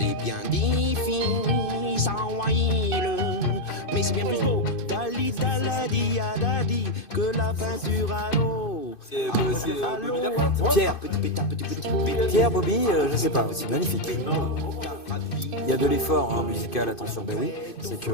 c'est bien difficile, mais c'est bien plus beau. Dali, daladi, adadi, que la peinture à l'eau. Pierre, Pierre, Bobby, je sais pas, c'est magnifique. Il y a de l'effort musical, attention, ben oui, c'est que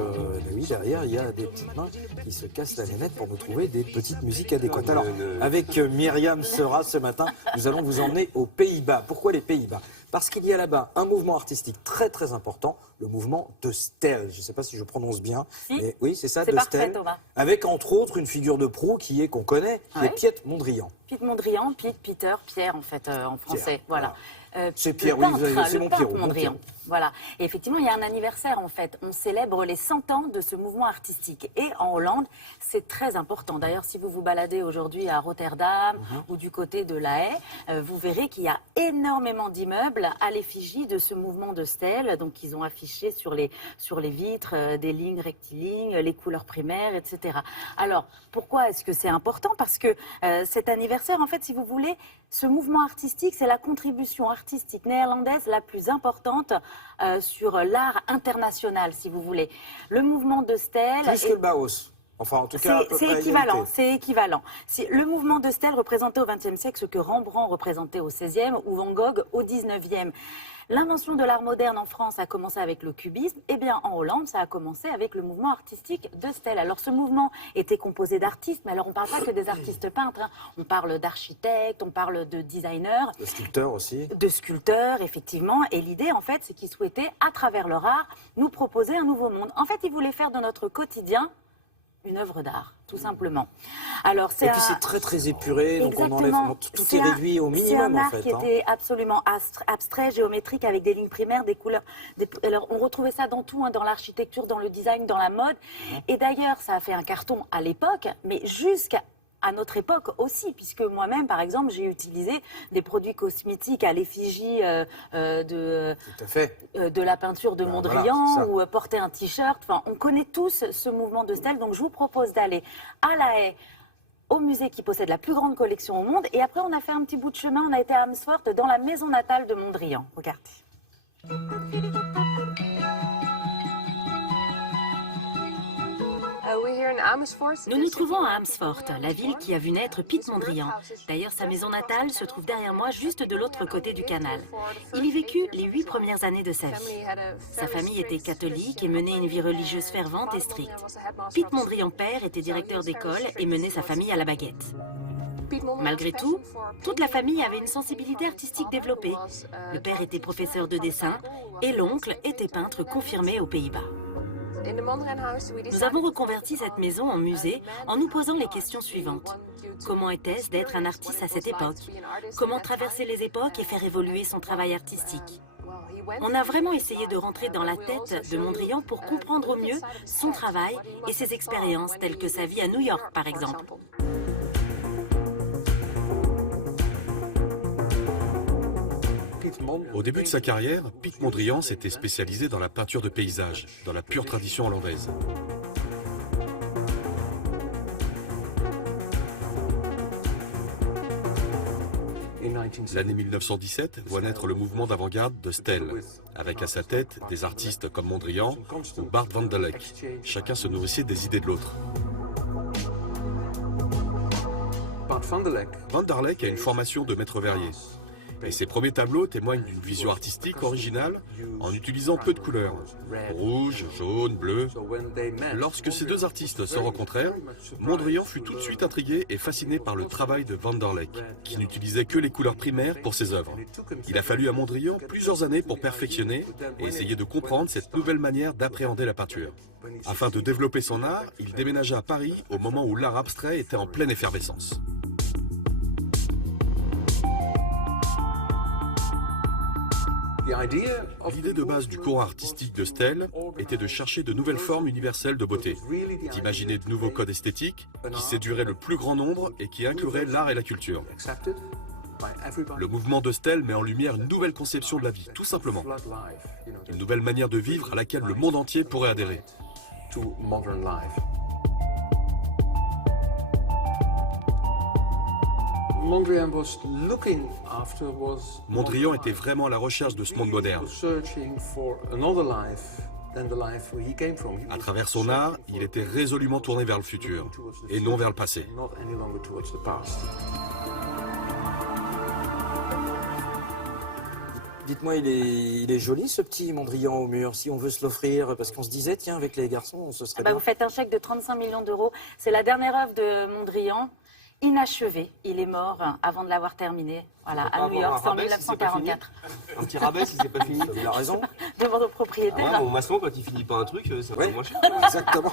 oui, derrière, il y a des petites mains qui se cassent la nénette pour nous trouver des petites musiques adéquates. Alors, avec Myriam Sera, ce matin, nous allons vous emmener aux Pays-Bas. Pourquoi les Pays-Bas? Parce qu'il y a là-bas un mouvement artistique très très important, le mouvement de Stel. Je ne sais pas si je prononce bien, mais oui, c'est ça, de Stel. Thomas. Avec entre autres une figure de proue qu'on connaît, qui est Piet Mondrian. Piet Mondrian, Peter, Pierre en fait, en français, Pierre, voilà. C'est Pierre, oui, c'est mon Pierrot. Mondrian. Voilà. Et effectivement, il y a un anniversaire en fait. On célèbre les 100 ans de ce mouvement artistique. Et en Hollande, c'est très important. D'ailleurs, si vous vous baladez aujourd'hui à Rotterdam ou du côté de La Haye, vous verrez qu'il y a énormément d'immeubles à l'effigie de ce mouvement de Stel. Donc, ils ont affiché sur les vitres des lignes rectilignes, les couleurs primaires, etc. Alors, pourquoi est-ce que c'est important? Parce que cet anniversaire, en fait, si vous voulez, ce mouvement artistique, c'est la contribution artistique néerlandaise la plus importante sur l'art international, si vous voulez. Le mouvement de Stel... Plus que le Bauhaus. Enfin, en tout cas, c'est équivalent. Le mouvement de Stel représentait au XXe siècle ce que Rembrandt représentait au XVIe ou Van Gogh au XIXe. L'invention de l'art moderne en France a commencé avec le cubisme. Eh bien, en Hollande, ça a commencé avec le mouvement artistique de Stel. Alors, ce mouvement était composé d'artistes, mais alors on ne parle pas que des artistes peintres. On parle d'architectes, on parle de designers. De sculpteurs aussi. De sculpteurs, effectivement. Et l'idée, en fait, c'est qu'ils souhaitaient, à travers leur art, nous proposer un nouveau monde. En fait, ils voulaient faire de notre quotidien une œuvre d'art, tout simplement. Alors, et puis c'est très très épuré, donc on enlève, tout est réduit au minimum en fait. C'est un art qui était absolument abstrait, géométrique, avec des lignes primaires, des couleurs. Alors, on retrouvait ça dans tout, dans l'architecture, dans le design, dans la mode. Et d'ailleurs, ça a fait un carton à l'époque, mais jusqu'à notre époque aussi, puisque moi-même, par exemple, j'ai utilisé des produits cosmétiques à l'effigie de la peinture de Mondrian, ou porter un t-shirt. Enfin, on connaît tous ce mouvement de Stel, donc je vous propose d'aller à La Haye, au musée qui possède la plus grande collection au monde. Et après, on a fait un petit bout de chemin, on a été à Amersfoort, dans la maison natale de Mondrian. Regardez. Nous nous trouvons à Amersfoort, la ville qui a vu naître Piet Mondrian. D'ailleurs, sa maison natale se trouve derrière moi, juste de l'autre côté du canal. Il y vécut les 8 premières années de sa vie. Sa famille était catholique et menait une vie religieuse fervente et stricte. Piet Mondrian père était directeur d'école et menait sa famille à la baguette. Malgré tout, toute la famille avait une sensibilité artistique développée. Le père était professeur de dessin et l'oncle était peintre confirmé aux Pays-Bas. Nous avons reconverti cette maison en musée en nous posant les questions suivantes. Comment était-ce d'être un artiste à cette époque? Comment traverser les époques et faire évoluer son travail artistique? On a vraiment essayé de rentrer dans la tête de Mondrian pour comprendre au mieux son travail et ses expériences, telles que sa vie à New York, par exemple. Au début de sa carrière, Piet Mondrian s'était spécialisé dans la peinture de paysages, dans la pure tradition hollandaise. L'année 1917 voit naître le mouvement d'avant-garde de Stel, avec à sa tête des artistes comme Mondrian ou Bart van der Leck. Chacun se nourrissait des idées de l'autre. Van der Leck a une formation de maître verrier. Et ses premiers tableaux témoignent d'une vision artistique originale en utilisant peu de couleurs, rouge, jaune, bleu. Lorsque ces deux artistes se rencontrèrent, Mondrian fut tout de suite intrigué et fasciné par le travail de Van der Leck, qui n'utilisait que les couleurs primaires pour ses œuvres. Il a fallu à Mondrian plusieurs années pour perfectionner et essayer de comprendre cette nouvelle manière d'appréhender la peinture. Afin de développer son art, il déménagea à Paris au moment où l'art abstrait était en pleine effervescence. L'idée de base du courant artistique de Stel était de chercher de nouvelles formes universelles de beauté, d'imaginer de nouveaux codes esthétiques qui séduiraient le plus grand nombre et qui incluraient l'art et la culture. Le mouvement de Stel met en lumière une nouvelle conception de la vie, tout simplement. Une nouvelle manière de vivre à laquelle le monde entier pourrait adhérer. Mondrian était vraiment à la recherche de ce monde moderne. À travers son art, il était résolument tourné vers le futur et non vers le passé. Dites-moi, il est joli ce petit Mondrian au mur, si on veut se l'offrir, parce qu'on se disait, tiens, avec les garçons, ce serait bien. Vous faites un chèque de 35 millions d'euros. C'est la dernière œuvre de Mondrian, inachevée. Il est mort avant de l'avoir terminé. Voilà, à New York, c'est en 1944. Un petit rabais si c'est pas fini. Il a raison. Demande au propriétaire. Mon maçon, quand il finit pas un truc, ça va moins cher. Exactement.